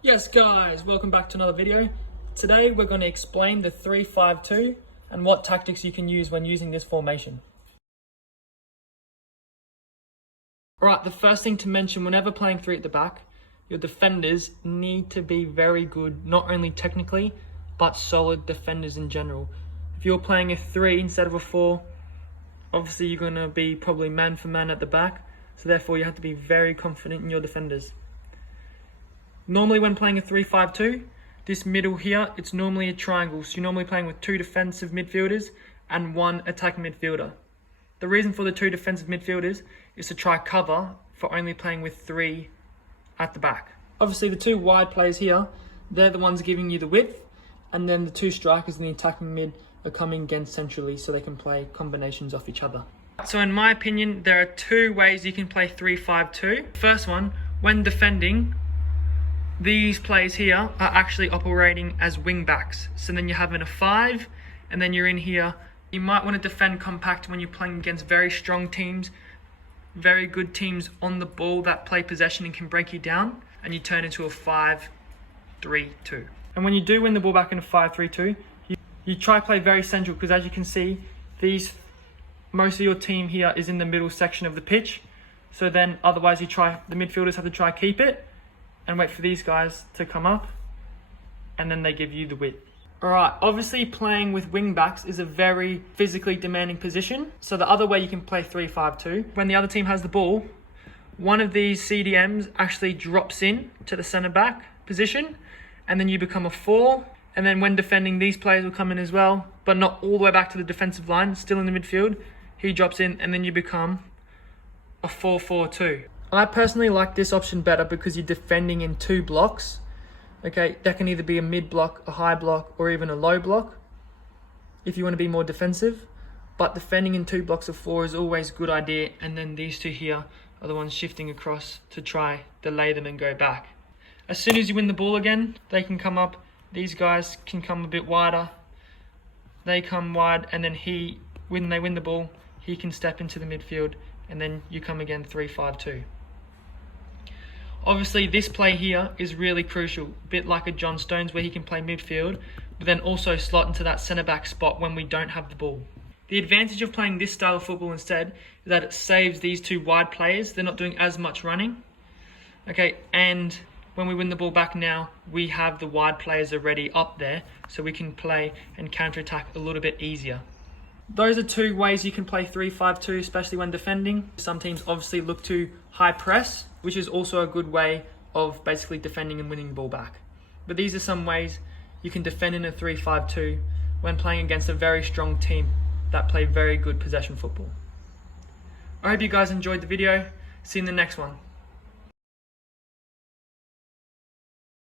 Yes guys, welcome back to another video. Today we're going to explain the 3-5-2 and what tactics you can use when using this formation. Alright, the first thing to mention whenever playing 3 at the back, your defenders need to be very good, not only technically, but solid defenders in general. If you're playing a 3 instead of a 4, obviously you're going to be probably man for man at the back, so therefore you have to be very confident in your defenders. Normally when playing a 3-5-2, this middle here, it's normally a triangle. So you're normally playing with 2 defensive midfielders and 1 attacking midfielder. The reason for the 2 defensive midfielders is to try cover for only playing with 3 at the back. Obviously the 2 wide players here, they're the ones giving you the width, and then the 2 strikers in the attacking mid are coming against centrally so they can play combinations off each other. So in my opinion, there are 2 ways you can play 3-5-2. First one, when defending, these players here are actually operating as wing backs. So then you're having a 5 and then you're in here. You might want to defend compact when you're playing against very strong teams, very good teams on the ball that play possession and can break you down, and you turn into a 5-3-2. And when you do win the ball back in a 5-3-2, you try play very central, because as you can see, most of your team here is in the middle section of the pitch. So then otherwise the midfielders have to try keep it and wait for these guys to come up, and then they give you the width. Alright, obviously playing with wing backs is a very physically demanding position. So the other way you can play 3-5-2, when the other team has the ball, one of these CDMs actually drops in to the centre back position, and then you become a 4. And then when defending, these players will come in as well, but not all the way back to the defensive line, still in the midfield. He drops in, and then you become a 4-4-2. I personally like this option better because you're defending in 2 blocks. Okay, that can either be a mid block, a high block, or even a low block if you want to be more defensive. But defending in 2 blocks of 4 is always a good idea, and then these 2 here are the ones shifting across to try delay them and go back. As soon as you win the ball again, they can come up. These guys can come a bit wider. They come wide, and then when they win the ball, he can step into the midfield, and then you come again 3-5-2. Obviously, this play here is really crucial, a bit like a John Stones where he can play midfield, but then also slot into that centre-back spot when we don't have the ball. The advantage of playing this style of football instead is that it saves these 2 wide players. They're not doing as much running. Okay, and when we win the ball back now, we have the wide players already up there, so we can play and counter-attack a little bit easier. Those are 2 ways you can play 3-5-2, especially when defending. Some teams obviously look to high press, which is also a good way of basically defending and winning the ball back. But these are some ways you can defend in a 3-5-2 when playing against a very strong team that play very good possession football. I hope you guys enjoyed the video. See you in the next one.